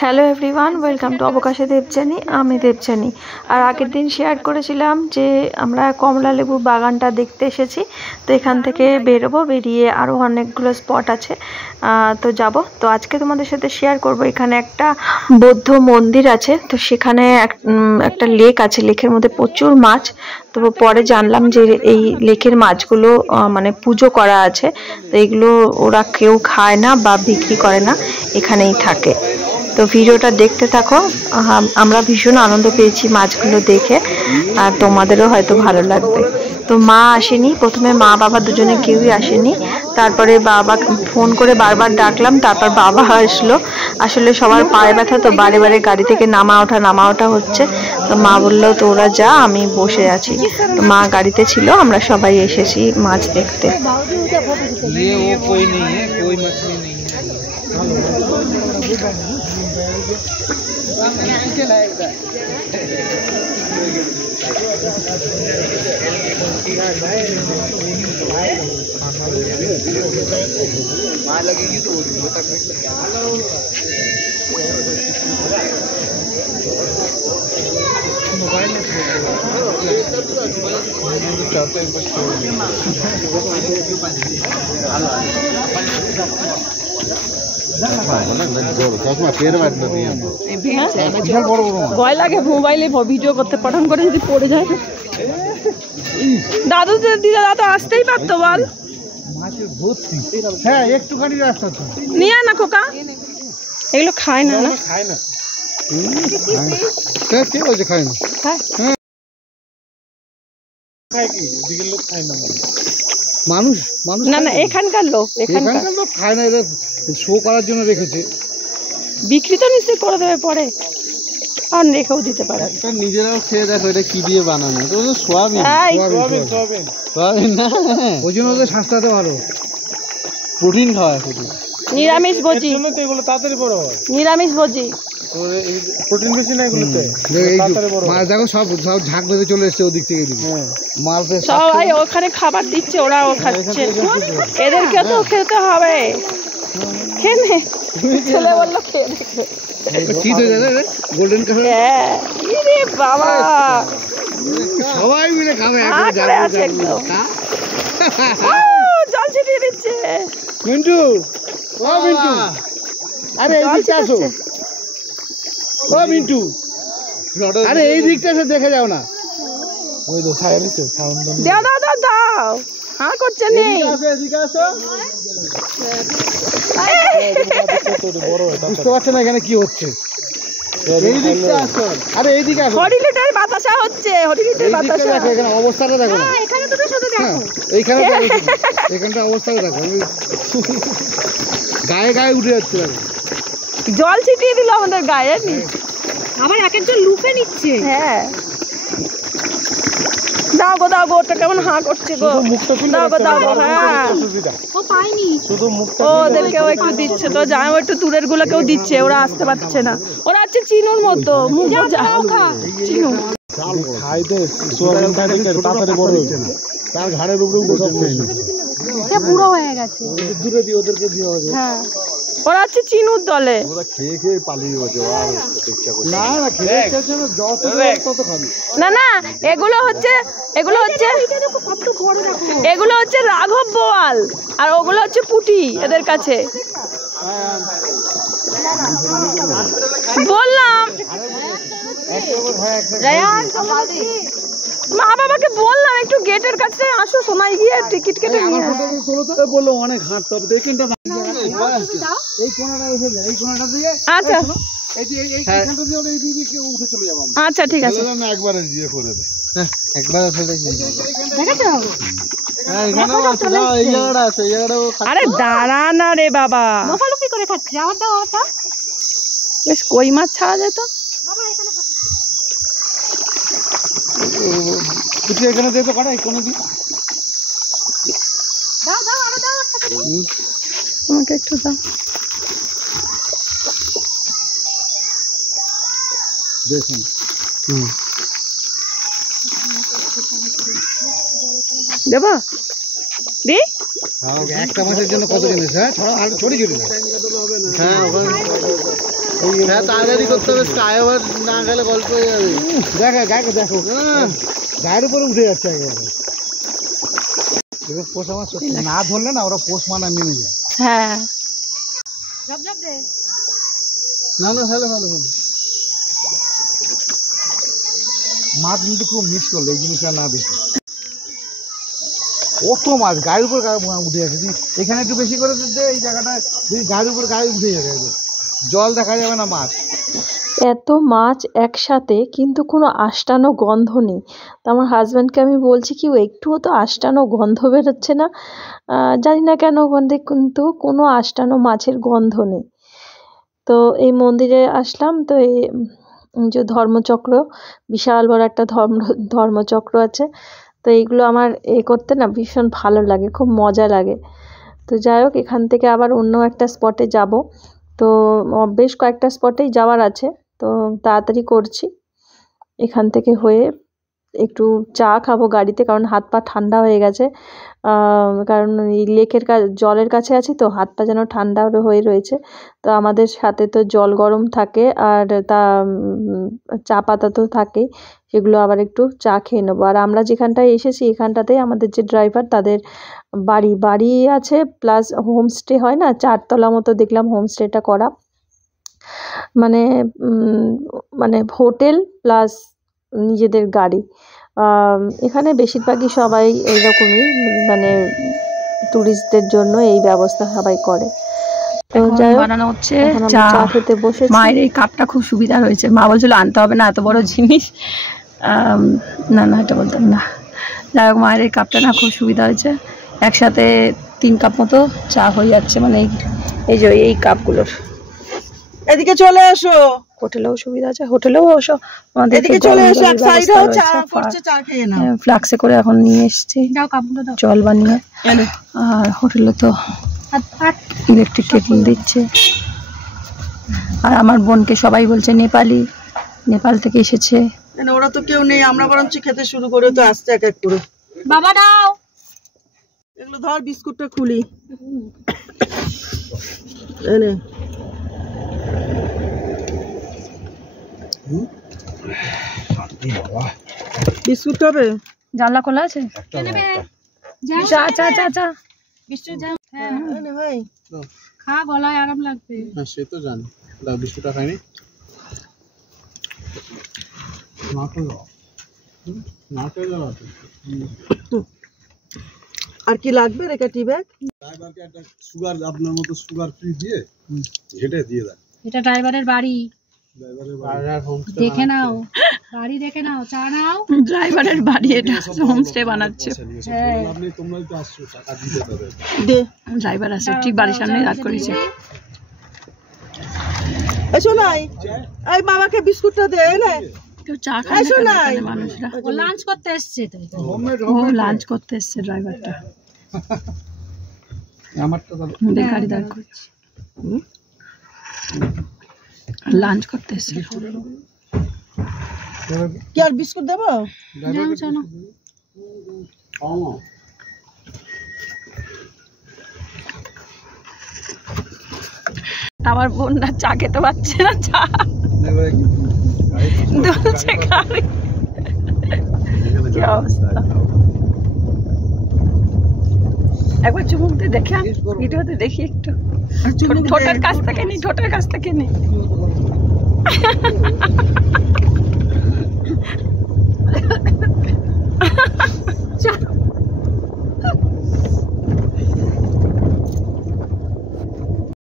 Hello everyone, welcome to অবকাশে দেবযানী। আমি দেবযানী। আর আগের দিন শেয়ার করেছিলাম যে আমরা কমলা লেবুর বাগানটা দেখতে এসেছি। তো এখান থেকে বেরোবো, বেরিয়ে আরও অনেকগুলো স্পট আছে, তো যাব। তো আজকে তোমাদের সাথে শেয়ার করব, এখানে একটা বৌদ্ধ মন্দির আছে, তো সেখানে একটা লেক আছে, লেকের মধ্যে প্রচুর মাছ। তো পরে জানলাম যে এই লেকের মাছগুলো মানে পুজো করা আছে, তো এগুলো ওরা কেউ খায় না বা বিক্রি করে না, এখানেই থাকে। তো ভিডিওটা দেখতে থাকো, আমরা ভীষণ আনন্দ পেয়েছি মাছগুলো দেখে, আর তোমাদেরও হয়তো ভালো লাগবে। তো মা আসেনি, প্রথমে মা বাবা দুজনে কেউই আসেনি, তারপরে বাবা ফোন করে বারবার ডাকলাম, তারপর বাবা আসলো। আসলে সবার পায়ে ব্যথা, তো বারে বারে গাড়ি থেকে নামা ওঠা হচ্ছে। তো মা বললো তো ওরা যা, আমি বসে আছি। তো মা গাড়িতে ছিল, আমরা সবাই এসেছি মাছ দেখতে। लगेगी तो मोबाइल ভয় লাগে মোবাইলে ভিডিও করতে, পঠন করে যদি পড়ে যায়। দাদু দিদা তো আসতেই পারতো, বল। হ্যাঁ, একটুখানি রাস্তা তো নিয়ে না খোকা, এগুলো খায় না, খায় না। কে বলছে খায় না? মানুষ মানুষ না না, এখানকার লোক খায় না, এরা শো করার জন্য রেখেছে। বিক্রি তো নিশ্চয়ই করে দেবে পরে, আর রেখেও দিতে পারে। নিজেরাও খেয়ে দেখো এটা কি দিয়ে বানানো, সোয়াবিন না, ওই জন্য তো স্বাস্থ্যতে ভালো, প্রোটিন খাওয়া শুধু। নিরামিষ ভোজি, তাড়াতাড়ি বড় হয়। নিরামিষ ভোজি, প্রোটিন বেশি না এগুলোতে। মাছ দেখো সব ঝাঁক বেঁধে চলে এসছে ওদিক থেকে, মাছ সবাই ওখানে খাবার দিচ্ছে, ওরাও খাচ্ছে, এদেরকে তো খেতে হবে। খেয়ে ছেলে বললো খেয়ে দেখে শীত হয়ে যাবে, গোল্ডেন কালার। বাবা সবাই মিলে খাবে, জল ছিটিয়ে দিচ্ছে। মিন্টু, ও মিন্টু, আরে এই দিকটা আসো। ও মিন্টু, আরে এই দিকটা এসে দেখে যাও না। ওই তো সাইরেছে সাউন্ড দাও দাও দাও দাও, হ্যাঁ করছে নেই। এদিকে আসো। বুঝতে পারছো না এখানে কি হচ্ছে? এই দিকটা আসো, আরে এই দিকে আসো। হরিলিটার বাতাসা হচ্ছে, হরিলিটার বাতাসা দেখো, এখানে অবস্থাটা দেখো না। এখানে দুটো শুধু দেখো, এইখানে এখানটা অবস্থাটা দেখো, গায়ে গায়ে উঠে যাচ্ছে। জল ছিটিয়ে দিল আমাদের গায়ে, আবার এক একজন লুকে নিচ্ছে। হ্যাঁ দাও গো দাও গো, ওটা কেমন হাঁ করছে গো, দাও গো দাও গো। হ্যাঁ ও পাইনি, শুধু মুখটা ওদেরকেও একটু দিচ্ছে, তো যাই একটু দূরের গুলোকেও দিচ্ছে, ওরা আসতে পারছে না। ওরা আছে চিনুর মতো, মুখ চিনু খাইতে সোয়াবিন খাইতে তাড়াতাড়ি বড় হচ্ছে না, তার ঘাড়ের উপরে উঠে সব খেয়ে নিচ্ছে। সে বুড়ো হয়ে গেছে, দূরে দিয়ে ওদেরকে দিয়ে হবে। হ্যাঁ ওরা আছে চিনুর দলে, ওরা খেয়ে খেয়ে পালিয়ে গেছে। না না, খেয়ে যত খাবি না না, এগুলো হচ্ছে রাঘব বোয়াল, আর ওগুলো হচ্ছে পুঁটি এদের কাছে। বললাম মা বাবাকে বললাম একটু গেটের কাছে আসো, সময় গিয়ে টিকিট কেটে নিয়ে বললো অনেক হাঁটতে হবে। এই কোণাটা এসে যায়, এই কোণাটা দিয়ে। আচ্ছা উঠে চলে যাবো। আচ্ছা ঠিক আছে, একবারে দিয়ে করে দে, একবারে ফেলে আরে দাঁড়া না রে বাবা, লোকালুকি করে খাচ্ছে। আমার দাও, আমার দাও। বেশ কই মাছ ছাড়া যেত। এখানে দেখো কাটা, কোনো দিন দাও দাও, আরো দাও। তোমাকে একটু দাও, দেখুন। দেবা দি একটা মাছের জন্য কত জিনিস, হ্যাঁ, ছড়ি ছড়ি। হ্যাঁ, হ্যাঁ তাড়াতাড়ি করতে হবে, ফ্লাইওভার না গেলে গল্প হয়ে যাবে। দেখো গায়ে দেখো গায়ের উপরে উঠে যাচ্ছে একেবারে। পোষ আমার না ধরলে না ওরা পোষ মানা নেমে যায়। হ্যাঁ না না ভালো ভালো ভালো মাছ কিন্তু খুব মিস করলো এই জিনিসটা না দেখে। কত মাছ গায়ের উপর উঠে যাচ্ছে। এখানে একটু বেশি করে দিতে এই জায়গাটা যদি গায়ের উপর গায়ে উঠে যাবে, জল দেখা যাবে না মাছ। এত মাছ একসাথে কিন্তু কোনো আষ্টানো গন্ধ নেই। তো আমার হাজব্যান্ডকে আমি বলছি কি ও একটুও তো আষ্টানো গন্ধ বেরোচ্ছে না, জানি না কেন গন্ধে, কিন্তু কোনো আষ্টানো মাছের গন্ধ নেই। তো এই মন্দিরে আসলাম, তো এই যে ধর্মচক্র, বিশাল বড় একটা ধর্মচক্র আছে। তো এইগুলো আমার করতে না ভীষণ ভালো লাগে, খুব মজা লাগে। তো যাই হোক, এখান থেকে আবার অন্য একটা স্পটে যাব। তো বেশ কয়েকটা স্পটেই যাওয়ার আছে, তো তাড়াতাড়ি করছি। এখান থেকে হয়ে একটু চা খাবো গাড়িতে, কারণ হাত পা ঠান্ডা হয়ে গেছে। কারণ এই লেকের জলের কাছে আছি, তো হাত পা যেন ঠান্ডা হয়ে রয়েছে। তো আমাদের সাথে তো জল গরম থাকে, আর তা চা পাতা তো থাকেই, সেগুলো আবার একটু চা খেয়ে নেবো। আর আমরা যেখানটায় এসেছি এখানটাতেই আমাদের যে ড্রাইভার, তাদের বাড়ি আছে, প্লাস হোমস্টে হয় না, 4 তলা মতো দেখলাম হোমস্টেটা করা, মানে হোটেল প্লাস নিজেদের গাড়ি। এখানে বেশিরভাগই সবাই এইরকমই, মানে ট্যুরিস্টদের জন্য এই ব্যবস্থা সবাই করে। তো যাই হোক, বানানো হচ্ছে চা খেতে বসে। মায়ের এই কাপটা খুব সুবিধা হয়েছে, মা বলছিল আনতে হবে না এত বড় জিনিস, না এটা বলতাম না। যাই হোক, মায়ের এই কাপটা না খুব সুবিধা হয়েছে, একসাথে 3 কাপ মতো চা হয়ে যাচ্ছে, মানে এই যে এই কাপগুলোর। এদিকে চলে আসো, হোটেলেও সুবিধা আছে, হোটেলেও অবশ্য আমাদের এদিকে চলে এসো, এক সাইডেও চা করছে, চা খেয়ে নাও। ফ্লাক্সে করে এখন নিয়ে এসেছি জল বানিয়ে, আর হোটেলে তো ইলেকট্রিক কেটল দিচ্ছে। আর আমার বোনকে সবাই বলছে নেপাল থেকে এসেছে। ওরা তো কেউ নেই, আমরা বরঞ্চ খেতে শুরু করে তো আসছে এক এক করে। বাবা দাও এগুলো ধর, বিস্কুটটা খুলি এনে। বিস্কুট খাবে? জানলা খোলা আছে, চা চা চা চা বিস্কুট যাও। হ্যাঁ ভাই খা, গলায় আরাম লাগবে। হ্যাঁ সে তো জানি, দাও বিস্কুটটা খাইনি। আর কি লাগবে রেখে টি ব্যাগ? একটা সুগার, আপনার মতো সুগার ফ্রি দিয়ে ঘেটে দিয়ে দেন। এটা ড্রাইভারের বাড়ি, দেখে নাও বাড়ি, দেখে নাও, চা নাও। ড্রাইভারের বাড়ি, এটা হোমস্টে বানাচ্ছে। আপনি তোমরাই তো আসছো, টাকা দিতে হবে। দে, ড্রাইভার আছে ঠিক বাড়ির সামনে দাঁড় করেছে। এসো নাই, এই বাবাকে বিস্কুটটা দে না। কেউ চা খায় না মানুষরা, ও লাঞ্চ করতে এসছে, তাই ও লাঞ্চ করতে এসছে ড্রাইভারটা। আমারটা গাড়ি দাঁড় করছে, লাঞ্চ করতে এসছে। কি আর বিস্কুট দেবো? আমার বোনরা চা খেতে পারছে না, চা দুলছে গাড়ি, কি অবস্থা। একবার চুমুকতে দেখে, ভিডিওতে দেখি একটু, ঠোঁটের কাছ থেকে নি, ঠোঁটের কাছ থেকে নি।